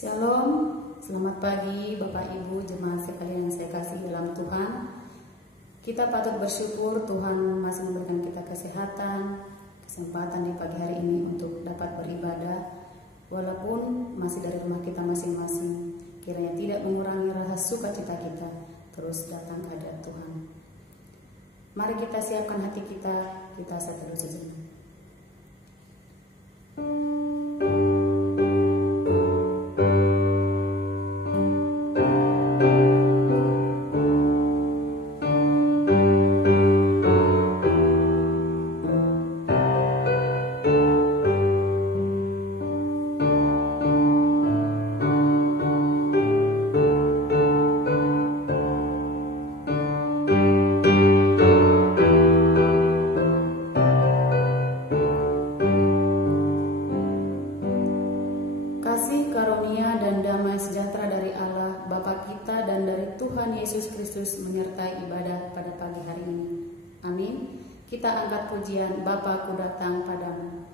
Shalom, selamat pagi Bapak Ibu jemaat sekalian yang saya kasih dalam Tuhan. Kita patut bersyukur Tuhan masih memberikan kita kesehatan, kesempatan di pagi hari ini untuk dapat beribadah. Walaupun masih dari rumah kita masing-masing, kiranya tidak mengurangi rasa sukacita kita terus datang ke hadirat Tuhan. Mari kita siapkan hati kita setelah sejenak. Kasih karunia dan damai sejahtera dari Allah Bapa kita dan dari Tuhan Yesus Kristus menyertai ibadah pada pagi hari ini. Amin. Kita angkat pujian Bapa ku datang padamu.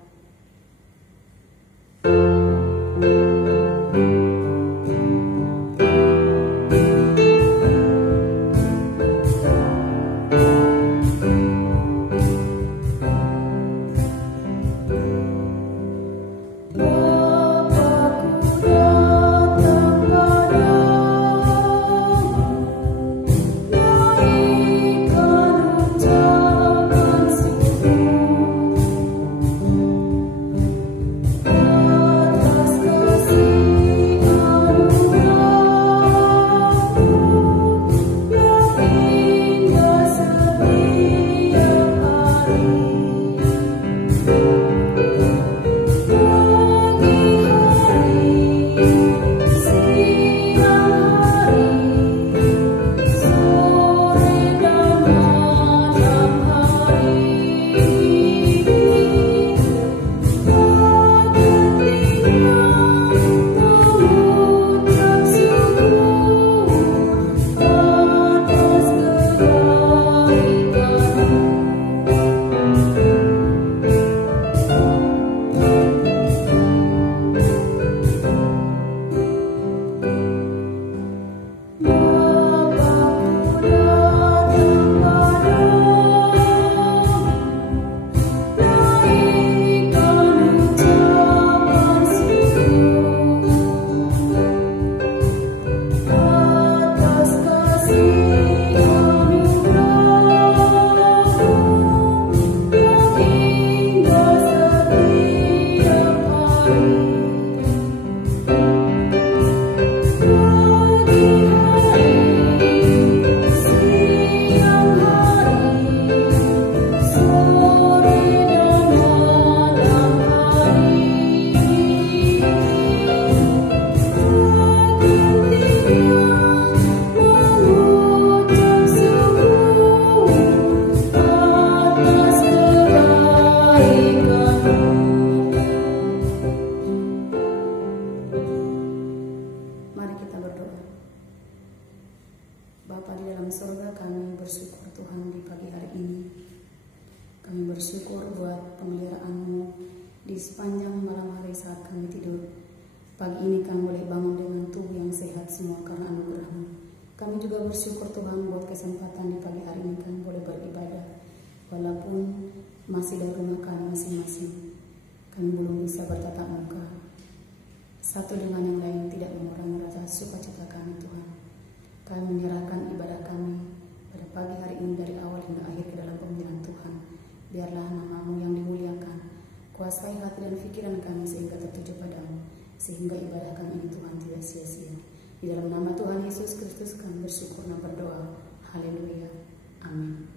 Bapa di dalam surga, kami bersyukur Tuhan di pagi hari ini. Kami bersyukur buat pemeliharaan-Mu di sepanjang malam hari saat kami tidur. Pagi ini kami boleh bangun dengan tubuh yang sehat semua karena anugerah-Mu. Kami juga bersyukur Tuhan buat kesempatan di pagi hari ini kami boleh beribadah. Walaupun masih dari rumah kami masing-masing, kami belum bisa bertatap muka. Satu dengan yang lain tidak mengurangi rasa sukacita kami Tuhan. Kami menyerahkan ibadah kami pada pagi hari ini dari awal hingga akhir ke dalam pemilihan Tuhan. Biarlah nama-Mu yang dimuliakan, kuasai hati dan pikiran kami sehingga tertuju padamu, sehingga ibadah kami ini Tuhan tidak sia-sia. Di dalam nama Tuhan Yesus Kristus kami bersyukur dan berdoa. Haleluya. Amin.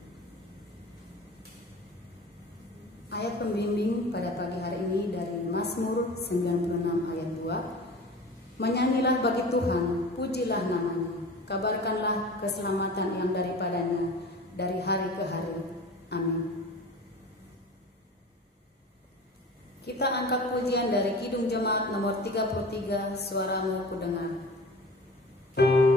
Ayat pembimbing pada pagi hari ini dari Mazmur 96 ayat 2. Menyanyilah bagi Tuhan, pujilah namanya. Kabarkanlah keselamatan yang daripadanya dari hari ke hari. Amin. Kita angkat pujian dari Kidung Jemaat nomor 33, Suaramu Ku Dengar. Oh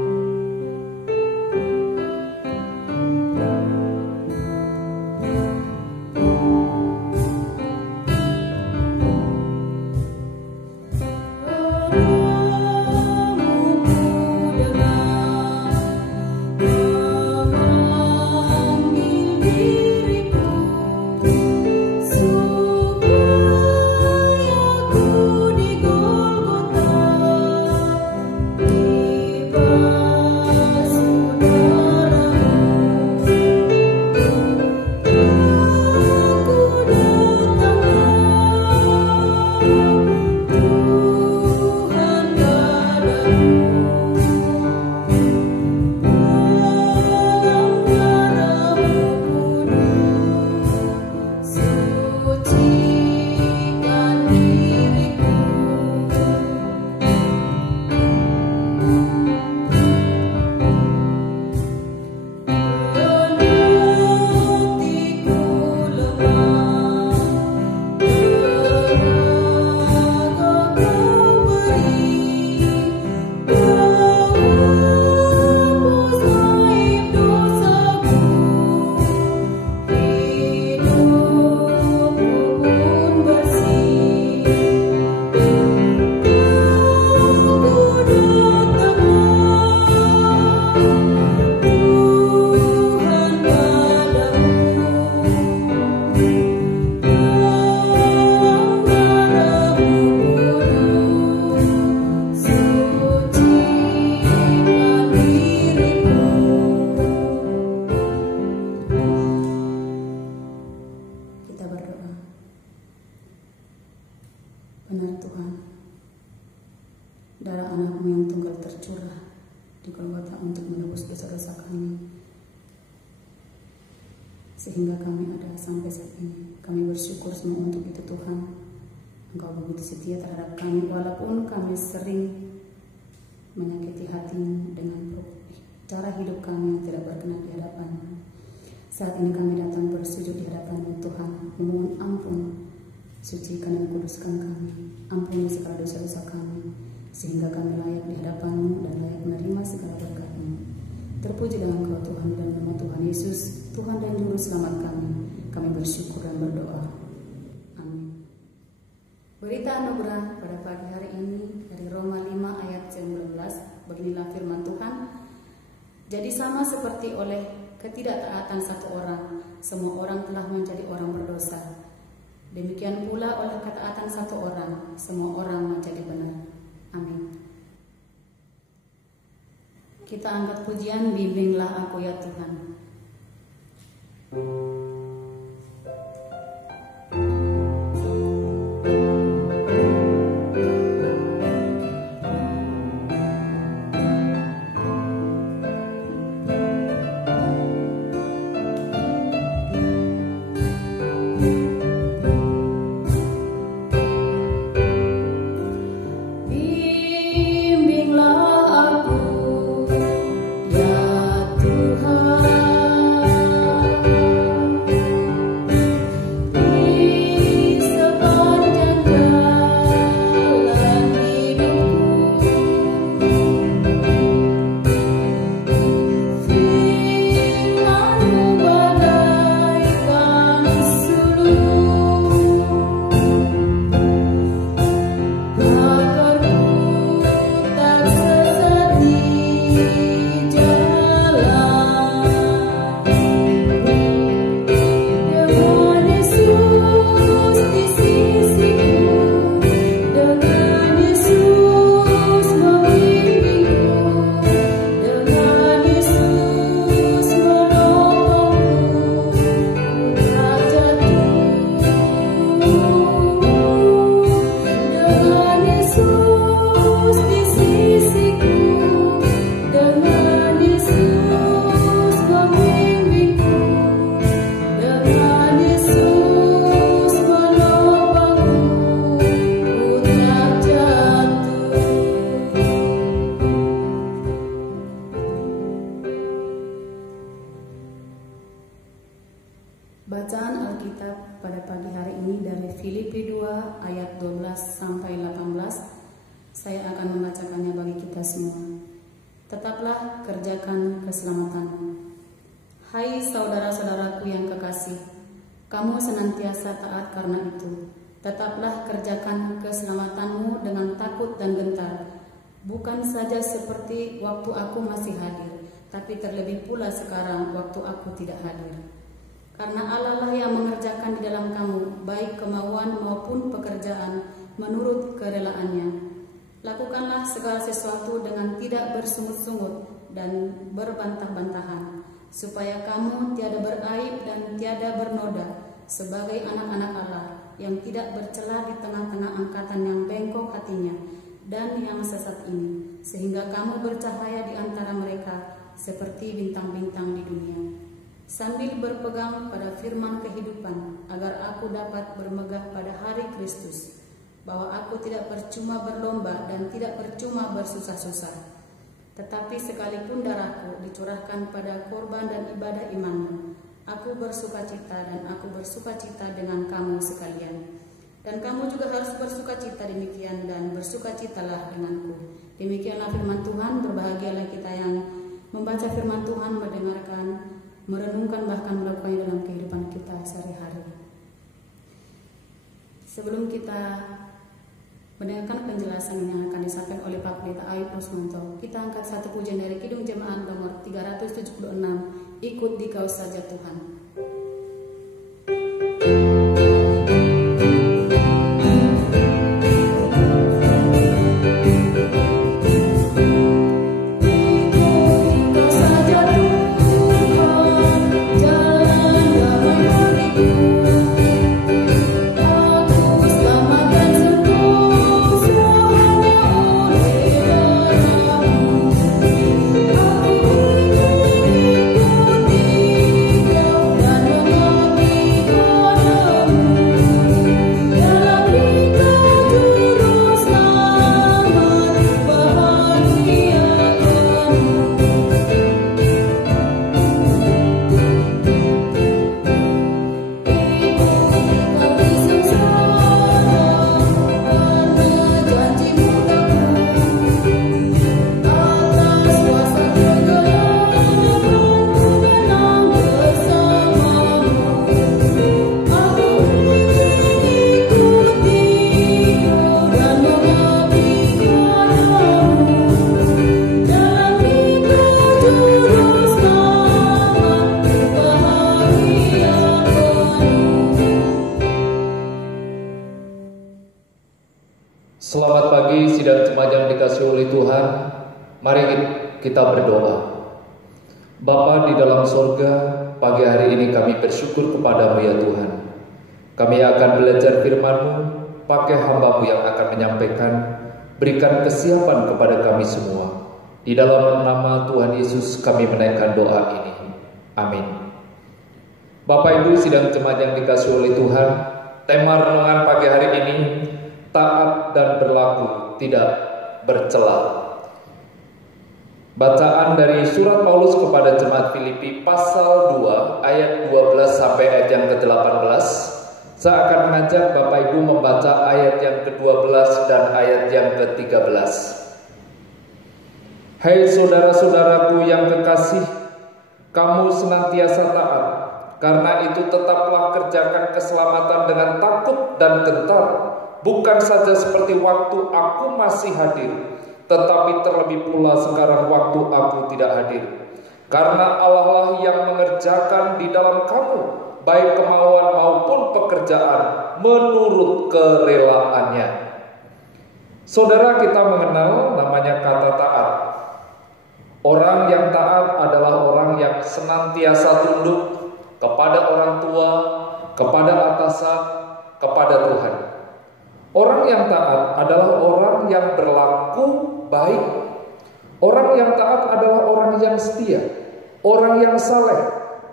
sehingga kami ada sampai saat ini. Kami bersyukur semua untuk itu Tuhan. Engkau begitu setia terhadap kami walaupun kami sering menyakiti hati-Mu dengan cara hidup kami yang tidak berkenan di hadapan-Mu. Saat ini kami datang bersujud di hadapan-Mu Tuhan, memohon ampun, sucikan dan kuduskan kami, ampuni segala dosa-dosa kami, sehingga kami layak di hadapan-Mu dan layak menerima segala berkat-Mu. Terpujilah Engkau Tuhan, dalam nama Tuhan Yesus, Tuhan dan Juru Selamat kami bersyukur dan berdoa. Amin. Berita anugerah pada pagi hari ini dari Roma 5 ayat 19, beginilah firman Tuhan. Jadi sama seperti oleh ketidaktaatan satu orang, semua orang telah menjadi orang berdosa. Demikian pula oleh ketaatan satu orang, semua orang menjadi benar. Amin. Kita angkat pujian, bimbinglah aku ya Tuhan. Bacaan Alkitab pada pagi hari ini dari Filipi 2 ayat 12 sampai 18. Saya akan membacakannya bagi kita semua. Tetaplah kerjakan keselamatanmu. Hai saudara-saudaraku yang kekasih, kamu senantiasa taat karena itu. Tetaplah kerjakan keselamatanmu dengan takut dan gentar, bukan saja seperti waktu aku masih hadir, tapi terlebih pula sekarang waktu aku tidak hadir. Karena Allah lah yang mengerjakan di dalam kamu, baik kemauan maupun pekerjaan, menurut kerelaannya. Lakukanlah segala sesuatu dengan tidak bersungut-sungut dan berbantah-bantahan, supaya kamu tiada beraib dan tiada bernoda, sebagai anak-anak Allah, yang tidak bercela di tengah-tengah angkatan yang bengkok hatinya, dan yang sesat ini, sehingga kamu bercahaya di antara mereka, seperti bintang-bintang di dunia. Sambil berpegang pada firman kehidupan, agar aku dapat bermegah pada hari Kristus, bahwa aku tidak percuma berlomba dan tidak percuma bersusah-susah. Tetapi sekalipun darahku dicurahkan pada korban dan ibadah imanmu, aku bersukacita dan aku bersukacita dengan kamu sekalian. Dan kamu juga harus bersukacita demikian dan bersukacitalah denganku. Demikianlah firman Tuhan. Berbahagialah kita yang membaca firman Tuhan, mendengarkan, merenungkan, bahkan melakukannya dalam kehidupan kita sehari-hari. Sebelum kita mendengarkan penjelasan yang akan disampaikan oleh Pak Pendeta Ayub Rusmanto, kita angkat satu pujian dari Kidung Jemaat nomor 376, Ikut Dikau Saja Tuhan. Aku pagi sidang jemaat yang dikasihi oleh Tuhan, mari kita berdoa. Bapa di dalam sorga, pagi hari ini kami bersyukur kepadamu ya Tuhan. Kami akan belajar firman-Mu, pakai hamba-Mu yang akan menyampaikan. Berikan kesiapan kepada kami semua. Di dalam nama Tuhan Yesus kami menaikkan doa ini. Amin. Bapak Ibu sidang jemaat yang dikasihi oleh Tuhan, tema renungan pagi hari ini, taat dan berlaku tidak bercela. Bacaan dari surat Paulus kepada jemaat Filipi pasal 2 ayat 12 sampai ayat yang ke-18. Saya akan mengajak Bapak Ibu membaca ayat yang ke-12 dan ayat yang ke-13. Hai saudara-saudaraku yang kekasih, kamu senantiasa taat. Karena itu tetaplah kerjakan keselamatan dengan takut dan gentar. Bukan saja seperti waktu aku masih hadir, tetapi terlebih pula sekarang waktu aku tidak hadir. Karena Allah lah yang mengerjakan di dalam kamu, baik kemauan maupun pekerjaan, menurut kerelaannya. Saudara, kita mengenal namanya kata taat. Orang yang taat adalah orang yang senantiasa tunduk kepada orang tua, kepada atasan, kepada Tuhan. Orang yang taat adalah orang yang berlaku baik. Orang yang taat adalah orang yang setia, orang yang saleh,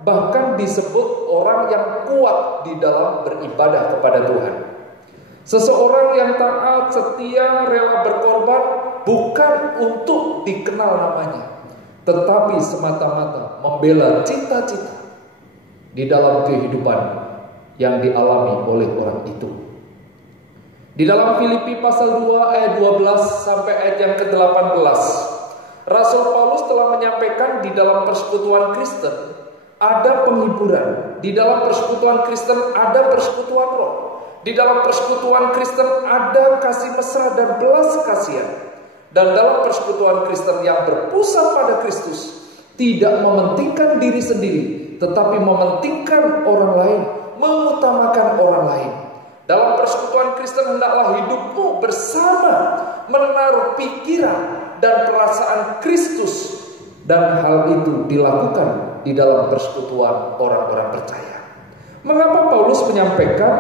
bahkan disebut orang yang kuat di dalam beribadah kepada Tuhan. Seseorang yang taat, setia, rela berkorban bukan untuk dikenal namanya, tetapi semata-mata membela cita-cita di dalam kehidupan yang dialami oleh orang itu. Di dalam Filipi pasal 2 ayat 12 sampai ayat yang ke-18, Rasul Paulus telah menyampaikan di dalam persekutuan Kristen ada penghiburan, di dalam persekutuan Kristen ada persekutuan roh, di dalam persekutuan Kristen ada kasih mesra dan belas kasihan, dan dalam persekutuan Kristen yang berpusat pada Kristus tidak mementingkan diri sendiri, tetapi mementingkan orang lain, mengutamakan orang lain. Dalam persekutuan Kristen hendaklah hidupmu bersama menaruh pikiran dan perasaan Kristus, dan hal itu dilakukan di dalam persekutuan orang-orang percaya. Mengapa Paulus menyampaikan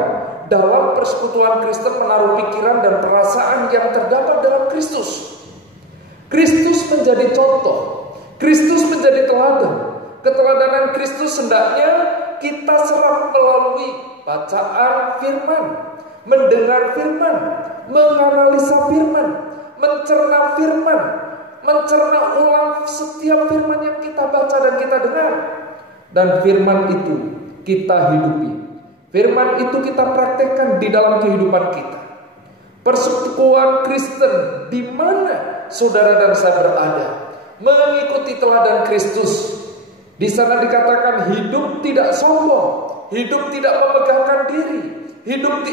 dalam persekutuan Kristen menaruh pikiran dan perasaan yang terdapat dalam Kristus? Kristus menjadi contoh, Kristus menjadi teladan. Keteladanan Kristus hendaknya kita serap melalui bacaan firman, mendengar firman, menganalisa firman, mencerna firman, mencerna ulang setiap firman yang kita baca dan kita dengar. Dan firman itu kita hidupi, firman itu kita praktekkan di dalam kehidupan kita. Persekutuan Kristen di mana saudara dan saya berada, mengikuti teladan Kristus. Di sana dikatakan hidup tidak sombong, hidup tidak memegahkan diri, hidup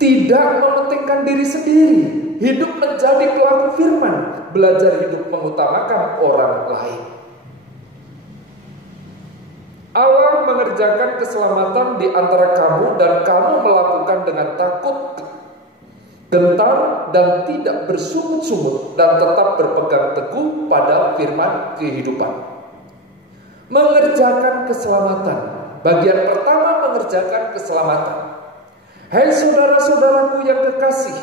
tidak mementingkan diri sendiri, hidup menjadi pelaku firman, belajar hidup mengutamakan orang lain. Allah mengerjakan keselamatan di antara kamu dan kamu melakukan dengan takut, gentar, dan tidak bersungut-sungut, dan tetap berpegang teguh pada firman kehidupan. Mengerjakan keselamatan. Bagian pertama, mengerjakan keselamatan. Hai saudara-saudaraku yang kekasih,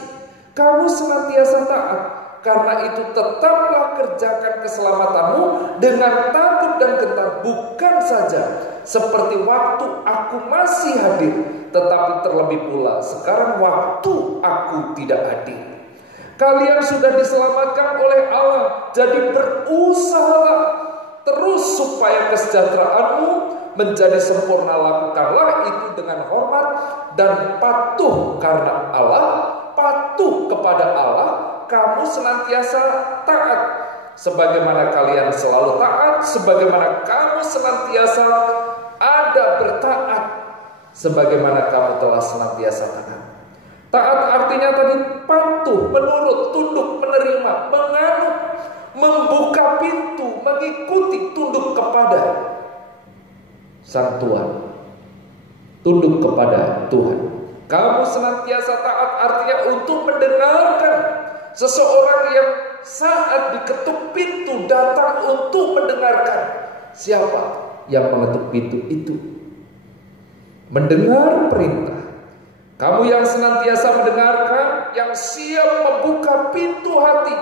kamu senantiasa taat. Karena itu tetaplah kerjakan keselamatanmu dengan takut dan gentar. Bukan saja seperti waktu aku masih hadir, tetapi terlebih pula sekarang waktu aku tidak hadir. Kalian sudah diselamatkan oleh Allah, jadi berusahalah terus supaya kesejahteraanmu menjadi sempurna. Lakukanlah itu dengan hormat dan patuh karena Allah, patuh kepada Allah. Kamu senantiasa taat, sebagaimana kalian selalu taat, sebagaimana kamu senantiasa ada bertaat, sebagaimana kamu telah senantiasa taat. Taat artinya tadi patuh, menurut, tunduk, menerima, menganut, membuka pintu, mengikuti, tunduk kepada Sang Tuhan, tunduk kepada Tuhan. Kamu senantiasa taat artinya untuk mendengarkan. Seseorang yang saat diketuk pintu datang untuk mendengarkan. Siapa yang mengetuk pintu itu? Mendengar perintah. Kamu yang senantiasa mendengarkan, yang siap membuka pintu hati,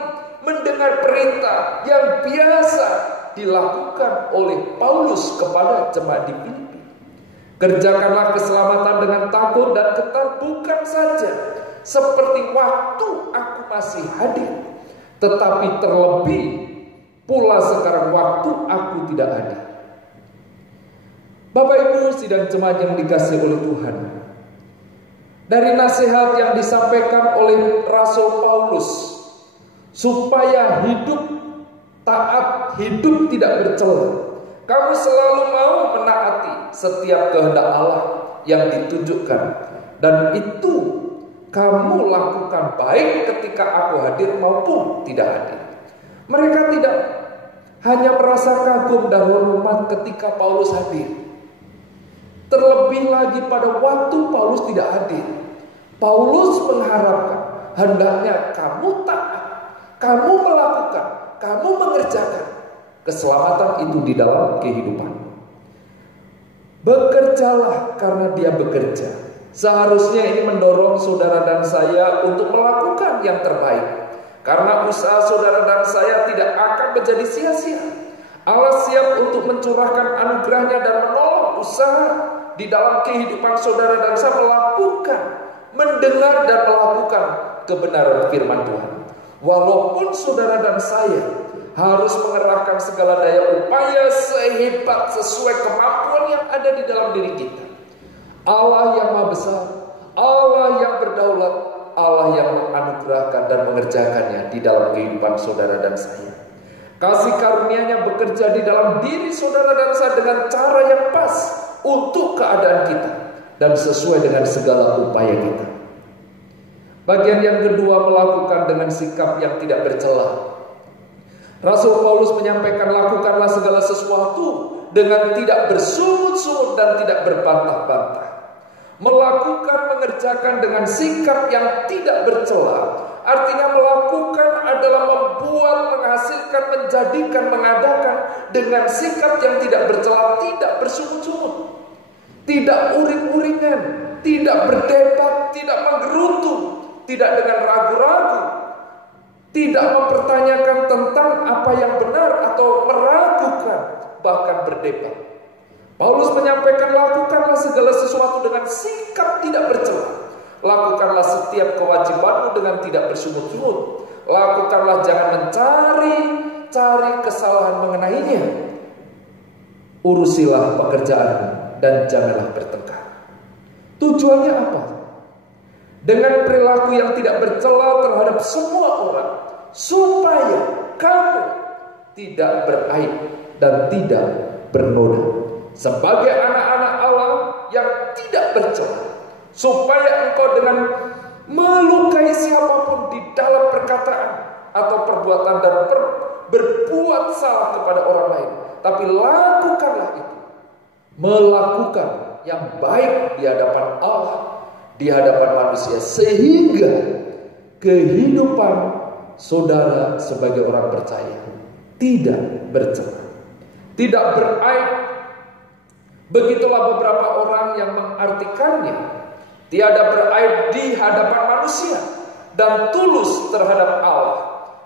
mendengar perintah yang biasa dilakukan oleh Paulus kepada jemaat di Filipi. Kerjakanlah keselamatan dengan takut dan gentar, bukan saja seperti waktu aku masih hadir, tetapi terlebih pula sekarang waktu aku tidak hadir. Bapak Ibu sidang jemaat yang dikasihi oleh Tuhan, dari nasihat yang disampaikan oleh Rasul Paulus supaya hidup taat, hidup tidak bercela, kamu selalu mau menaati setiap kehendak Allah yang ditunjukkan, dan itu kamu lakukan baik ketika aku hadir maupun tidak hadir. Mereka tidak hanya merasa kagum dan hormat ketika Paulus hadir, terlebih lagi pada waktu Paulus tidak hadir. Paulus mengharapkan hendaknya kamu taat, kamu melakukan, kamu mengerjakan keselamatan itu di dalam kehidupan. Bekerjalah karena dia bekerja. Seharusnya ini mendorong saudara dan saya untuk melakukan yang terbaik, karena usaha saudara dan saya tidak akan menjadi sia-sia. Allah siap untuk mencurahkan anugerahnya dan menolong usaha di dalam kehidupan saudara dan saya melakukan, mendengar dan melakukan kebenaran firman Tuhan. Walaupun saudara dan saya harus mengerahkan segala daya upaya sehebat sesuai kemampuan yang ada di dalam diri kita. Allah yang Maha Besar, Allah yang berdaulat, Allah yang menganugerahkan dan mengerjakannya di dalam kehidupan saudara dan saya. Kasih karunia-Nya bekerja di dalam diri saudara dan saya dengan cara yang pas untuk keadaan kita dan sesuai dengan segala upaya kita. Bagian yang kedua, melakukan dengan sikap yang tidak bercela. Rasul Paulus menyampaikan, lakukanlah segala sesuatu dengan tidak bersungut-sungut dan tidak berbantah-bantah. Melakukan, mengerjakan dengan sikap yang tidak bercela, artinya melakukan adalah membuat, menghasilkan, menjadikan, mengadakan dengan sikap yang tidak bercela, tidak bersungut-sungut, tidak uring-uringan, tidak berdebat, tidak menggerutu, tidak dengan ragu-ragu, tidak mempertanyakan tentang apa yang benar atau meragukan, bahkan berdebat. Paulus menyampaikan, lakukanlah segala sesuatu dengan sikap tidak bercela. Lakukanlah setiap kewajibanmu dengan tidak bersungut-sungut. Lakukanlah, jangan mencari kesalahan mengenainya. Urusilah pekerjaanmu dan janganlah bertengkar. Tujuannya apa? Dengan perilaku yang tidak bercela terhadap semua orang, supaya kamu tidak beraib dan tidak bernoda. Sebagai anak-anak Allah yang tidak bercela, supaya engkau dengan melukai siapapun di dalam perkataan atau perbuatan dan berbuat salah kepada orang lain, tapi lakukanlah itu, melakukan yang baik di hadapan Allah, di hadapan manusia, sehingga kehidupan saudara sebagai orang percaya tidak bercela, tidak beraib. Begitulah beberapa orang yang mengartikannya, tiada beraib di hadapan manusia dan tulus terhadap Allah.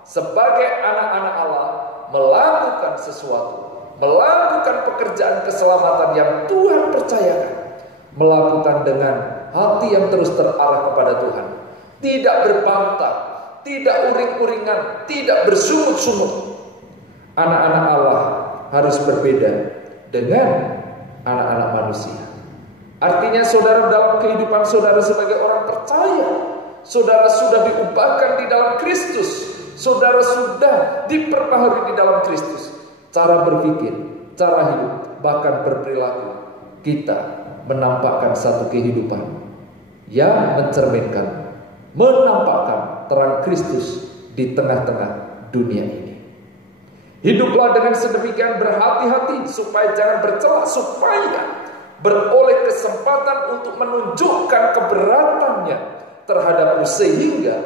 Sebagai anak-anak Allah, melakukan sesuatu, melakukan pekerjaan keselamatan yang Tuhan percayakan, melakukan dengan hati yang terus terarah kepada Tuhan, tidak berbantah, tidak uring-uringan, tidak bersungut-sungut. Anak-anak Allah harus berbeda dengan anak-anak manusia. Artinya saudara, dalam kehidupan saudara sebagai orang percaya, saudara sudah diubahkan di dalam Kristus, saudara sudah diperbaharui di dalam Kristus. Cara berpikir, cara hidup, bahkan berperilaku kita menampakkan satu kehidupan yang mencerminkan, menampakkan terang Kristus di tengah-tengah dunia ini. Hiduplah dengan sedemikian berhati-hati supaya jangan bercela, supaya beroleh kesempatan untuk menunjukkan keberatannya terhadapmu, sehingga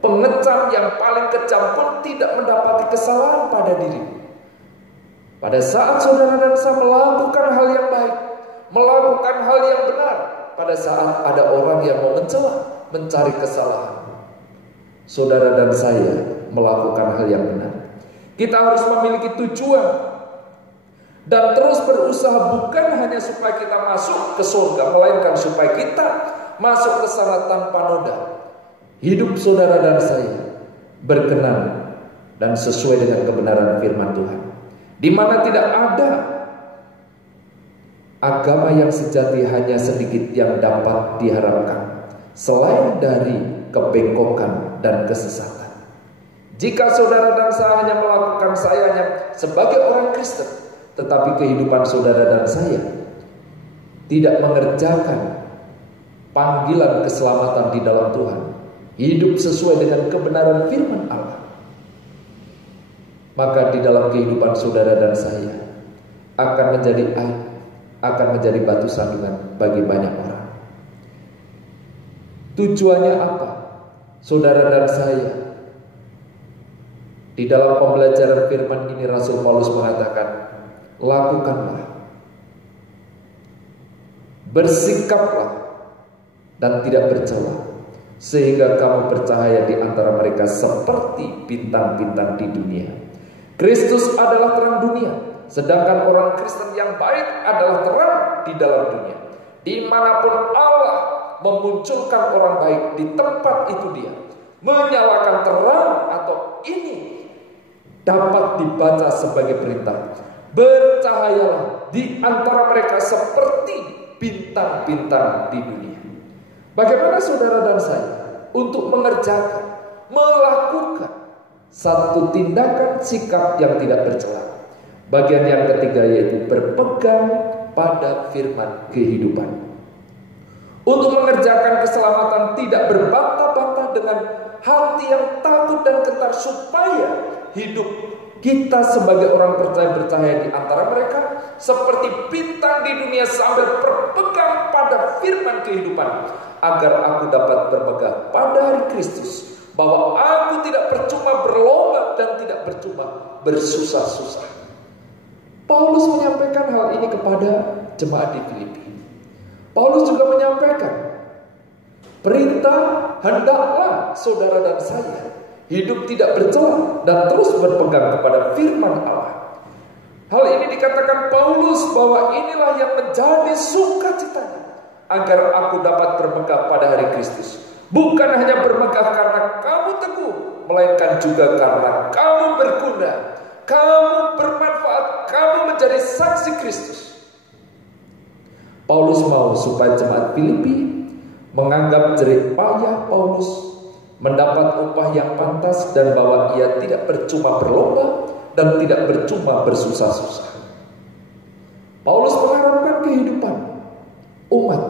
pengecam yang paling kejam pun tidak mendapati kesalahan pada dirimu. Pada saat saudara dan saya melakukan hal yang baik, melakukan hal yang benar, pada saat ada orang yang mau mencela, mencari kesalahan, saudara dan saya melakukan hal yang benar. Kita harus memiliki tujuan dan terus berusaha, bukan hanya supaya kita masuk ke surga, melainkan supaya kita masuk ke sana tanpa noda. Hidup saudara dan saya berkenan dan sesuai dengan kebenaran firman Tuhan, di mana tidak ada agama yang sejati, hanya sedikit yang dapat diharapkan selain dari kebengkokan dan kesesatan. Jika saudara dan saya hanya melakukan sayanya sebagai orang Kristen, tetapi kehidupan saudara dan saya tidak mengerjakan panggilan keselamatan di dalam Tuhan, hidup sesuai dengan kebenaran firman Allah, maka di dalam kehidupan saudara dan saya akan menjadi aib, akan menjadi batu sandungan bagi banyak orang. Tujuannya apa? Saudara dan saya, di dalam pembelajaran firman ini Rasul Paulus mengatakan, lakukanlah, bersikaplah dan tidak bercela, sehingga kamu bercahaya di antara mereka seperti bintang-bintang di dunia. Kristus adalah terang dunia, sedangkan orang Kristen yang baik adalah terang di dalam dunia. Dimanapun Allah memunculkan orang baik, di tempat itu dia menyalakan terang, atau ini dapat dibaca sebagai perintah, bercahayalah di antara mereka seperti bintang-bintang di dunia. Bagaimana saudara dan saya untuk mengerjakan, melakukan satu tindakan sikap yang tidak bercela? Bagian yang ketiga yaitu berpegang pada firman kehidupan. Untuk mengerjakan keselamatan tidak berbantah-bantah dengan hati yang takut dan gentar, supaya hidup kita sebagai orang percaya bercahaya di antara mereka seperti bintang di dunia, sambil berpegang pada firman kehidupan, agar aku dapat berpegang pada hari Kristus, bahwa aku tidak percuma berlomba dan tidak percuma bersusah-susah. Paulus menyampaikan hal ini kepada jemaat di Filipi. Paulus juga menyampaikan perintah, hendaklah saudara dan saya hidup tidak bercela dan terus berpegang kepada firman Allah. Hal ini dikatakan Paulus bahwa inilah yang menjadi sukacitanya, agar aku dapat bermegah pada hari Kristus. Bukan hanya bermegah karena kamu teguh, melainkan juga karena kamu berguna, kamu bermanfaat, kamu menjadi saksi Kristus. Paulus mau supaya jemaat Filipi menganggap jerih payah Paulus mendapat upah yang pantas, dan bahwa ia tidak percuma berlomba dan tidak percuma bersusah-susah. Paulus mengharapkan kehidupan umat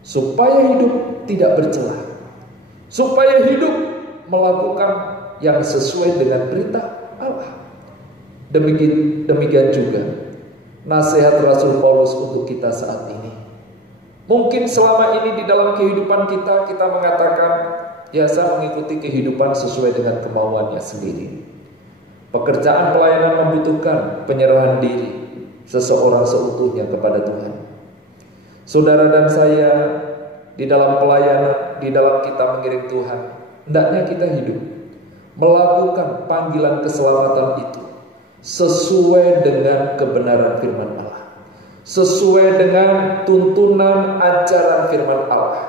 supaya hidup tidak bercela, supaya hidup melakukan yang sesuai dengan perintah Allah. Demikian juga nasihat Rasul Paulus untuk kita saat ini. Mungkin selama ini di dalam kehidupan kita mengatakan, ya, saya mengikuti kehidupan sesuai dengan kemauannya sendiri. Pekerjaan pelayanan membutuhkan penyerahan diri seseorang seutuhnya kepada Tuhan. Saudara dan saya, di dalam pelayanan, di dalam kita mengiring Tuhan, hendaknya kita hidup melakukan panggilan keselamatan itu sesuai dengan kebenaran firman Allah, sesuai dengan tuntunan ajaran firman Allah.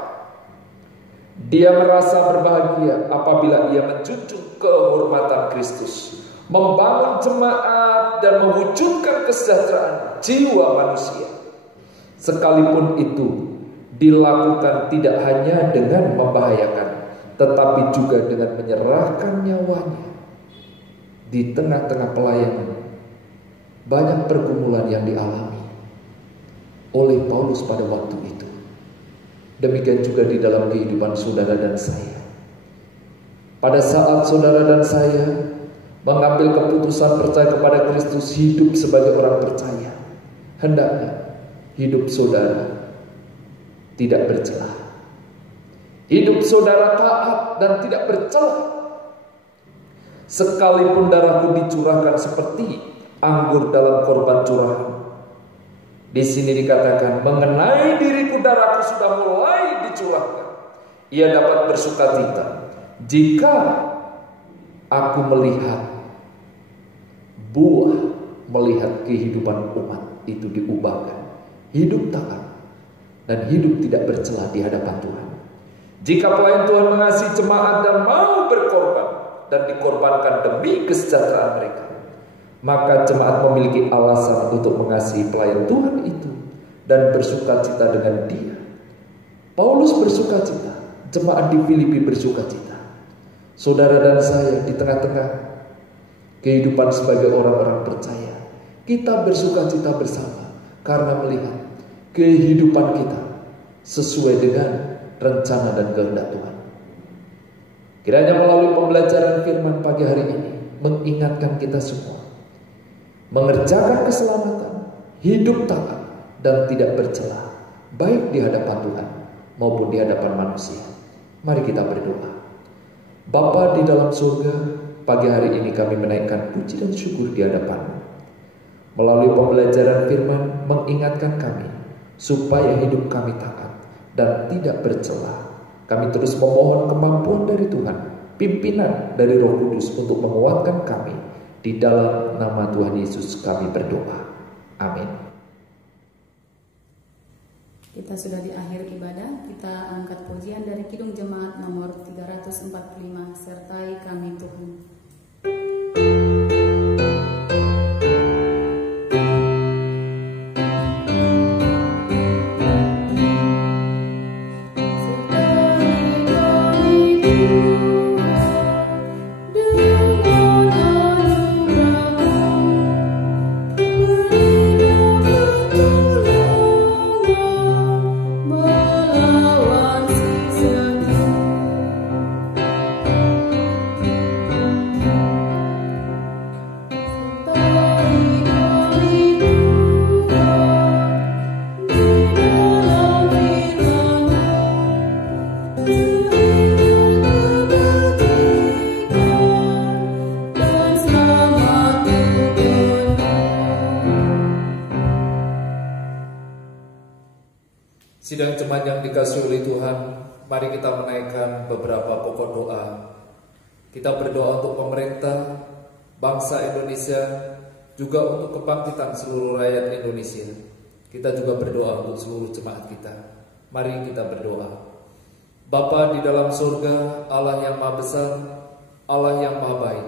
Dia merasa berbahagia apabila ia menjunjung kehormatan Kristus, membangun jemaat dan mewujudkan kesejahteraan jiwa manusia. Sekalipun itu dilakukan tidak hanya dengan membahayakan, tetapi juga dengan menyerahkan nyawanya. Di tengah-tengah pelayanan, banyak pergumulan yang dialami oleh Paulus pada waktu itu. Demikian juga di dalam kehidupan saudara dan saya. Pada saat saudara dan saya mengambil keputusan percaya kepada Kristus, hidup sebagai orang percaya, hendaknya hidup saudara tidak bercelah. Hidup saudara taat dan tidak bercelah. Sekalipun darahku dicurahkan seperti anggur dalam korban curahan. Di sini dikatakan mengenai diriku darahku sudah mulai dicurahkan. Ia dapat bersukacita jika aku melihat buah, melihat kehidupan umat itu diubahkan, hidup taat dan hidup tidak bercelah di hadapan Tuhan. Jika pelayan Tuhan mengasihi jemaat dan mau berkorban dan dikorbankan demi kesejahteraan mereka, maka jemaat memiliki alasan untuk mengasihi pelayan Tuhan itu dan bersukacita dengan dia. Paulus bersukacita, jemaat di Filipi bersukacita. Saudara dan saya di tengah-tengah kehidupan sebagai orang-orang percaya, kita bersukacita bersama karena melihat kehidupan kita sesuai dengan rencana dan kehendak Tuhan. Kiranya melalui pembelajaran firman pagi hari ini mengingatkan kita semua mengerjakan keselamatan, hidup taat dan tidak bercelah, baik di hadapan Tuhan maupun di hadapan manusia. Mari kita berdoa. Bapa di dalam surga, pagi hari ini kami menaikkan puji dan syukur di hadapan-Mu. Melalui pembelajaran firman mengingatkan kami supaya hidup kami taat dan tidak bercelah. Kami terus memohon kemampuan dari Tuhan, pimpinan dari Roh Kudus untuk menguatkan kami. Di dalam nama Tuhan Yesus kami berdoa. Amin. Kita sudah di akhir ibadah. Kita angkat pujian dari Kidung Jemaat nomor 345, sertai kami Tuhan. Sidang jemaat yang dikasihi oleh Tuhan, mari kita menaikkan beberapa pokok doa. Kita berdoa untuk pemerintah, bangsa Indonesia, juga untuk kebangkitan seluruh rakyat Indonesia. Kita juga berdoa untuk seluruh jemaat kita. Mari kita berdoa. Bapa di dalam surga, Allah yang Maha Besar, Allah yang Maha Baik,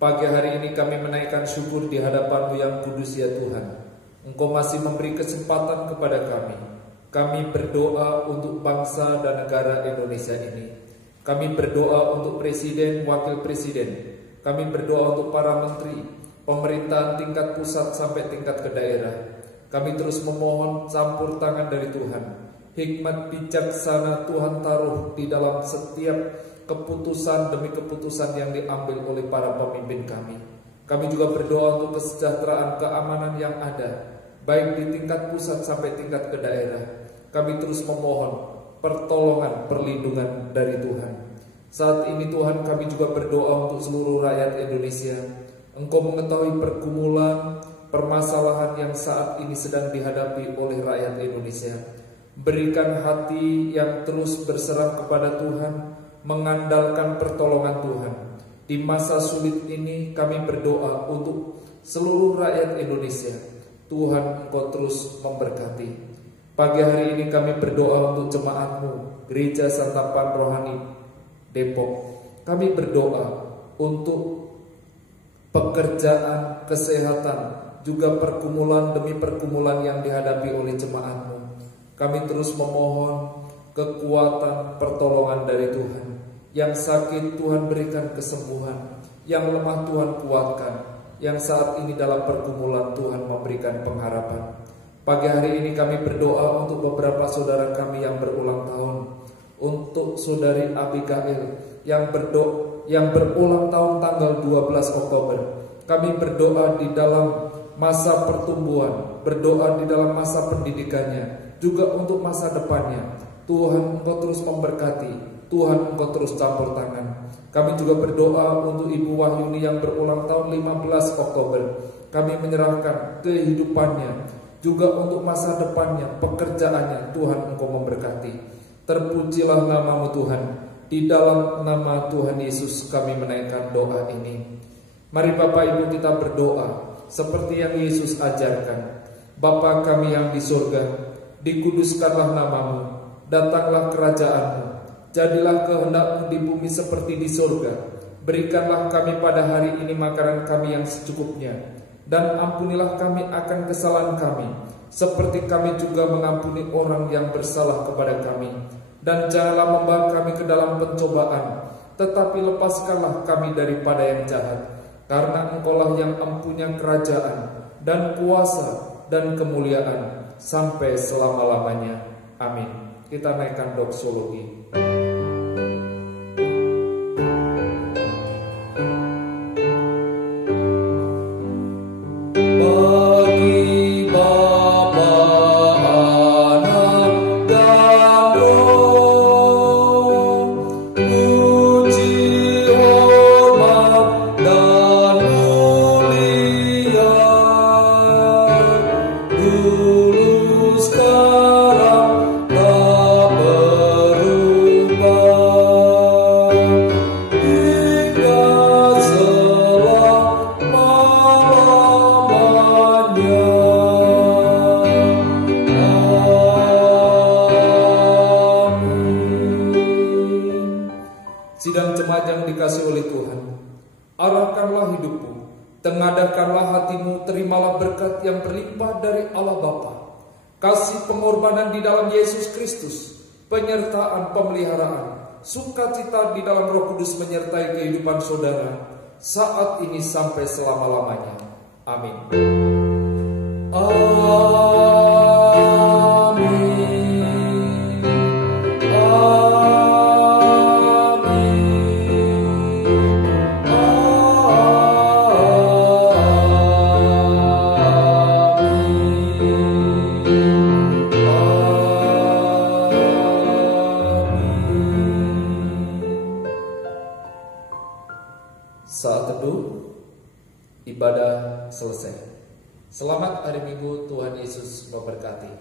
pagi hari ini kami menaikkan syukur di hadapan-Mu yang kudus ya Tuhan. Engkau masih memberi kesempatan kepada kami. Kami berdoa untuk bangsa dan negara Indonesia ini. Kami berdoa untuk presiden, wakil presiden. Kami berdoa untuk para menteri, pemerintahan tingkat pusat sampai tingkat ke daerah. Kami terus memohon campur tangan dari Tuhan. Hikmat bijaksana Tuhan taruh di dalam setiap keputusan demi keputusan yang diambil oleh para pemimpin kami. Kami juga berdoa untuk kesejahteraan, keamanan yang ada, baik di tingkat pusat sampai tingkat ke daerah. Kami terus memohon pertolongan, perlindungan dari Tuhan. Saat ini Tuhan, kami juga berdoa untuk seluruh rakyat Indonesia. Engkau mengetahui pergumulan, permasalahan yang saat ini sedang dihadapi oleh rakyat Indonesia. Berikan hati yang terus berserah kepada Tuhan, mengandalkan pertolongan Tuhan. Di masa sulit ini kami berdoa untuk seluruh rakyat Indonesia. Tuhan, Engkau terus memberkati. Pagi hari ini kami berdoa untuk jemaat-Mu, Gereja Santapan Rohani Depok. Kami berdoa untuk pekerjaan, kesehatan, juga pergumulan demi pergumulan yang dihadapi oleh jemaat-Mu. Kami terus memohon kekuatan, pertolongan dari Tuhan. Yang sakit Tuhan berikan kesembuhan, yang lemah Tuhan kuatkan, yang saat ini dalam pergumulan Tuhan memberikan pengharapan. Pagi hari ini kami berdoa untuk beberapa saudara kami yang berulang tahun. Untuk saudari Abigail yang berulang tahun tanggal 12 Oktober. Kami berdoa di dalam masa pertumbuhan, berdoa di dalam masa pendidikannya, juga untuk masa depannya. Tuhan, Engkau terus memberkati, Tuhan, Engkau terus campur tangan. Kami juga berdoa untuk Ibu Wahyuni yang berulang tahun 15 Oktober. Kami menyerahkan kehidupannya, juga untuk masa depannya, pekerjaannya. Tuhan, Engkau memberkati. Terpujilah nama-Mu Tuhan. Di dalam nama Tuhan Yesus kami menaikkan doa ini. Mari Bapak Ibu kita berdoa seperti yang Yesus ajarkan. Bapa kami yang di surga, dikuduskanlah nama-Mu, datanglah kerajaan-Mu, jadilah kehendak-Mu di bumi seperti di surga. Berikanlah kami pada hari ini makanan kami yang secukupnya, dan ampunilah kami akan kesalahan kami, seperti kami juga mengampuni orang yang bersalah kepada kami. Dan janganlah membawa kami ke dalam pencobaan, tetapi lepaskanlah kami daripada yang jahat. Karena Engkaulah yang mempunyai kerajaan dan kuasa dan kemuliaan sampai selama-lamanya. Amin. Kita naikkan doksologi. Sidang jemaat yang dikasihi oleh Tuhan, arahkanlah hidupmu, tengadakanlah hatimu, terimalah berkat yang berlimpah dari Allah Bapa, kasih pengorbanan di dalam Yesus Kristus, penyertaan pemeliharaan, sukacita di dalam Roh Kudus menyertai kehidupan saudara saat ini sampai selama-lamanya. Amin. Saat teduh, ibadah selesai. Selamat hari Minggu, Tuhan Yesus memberkati.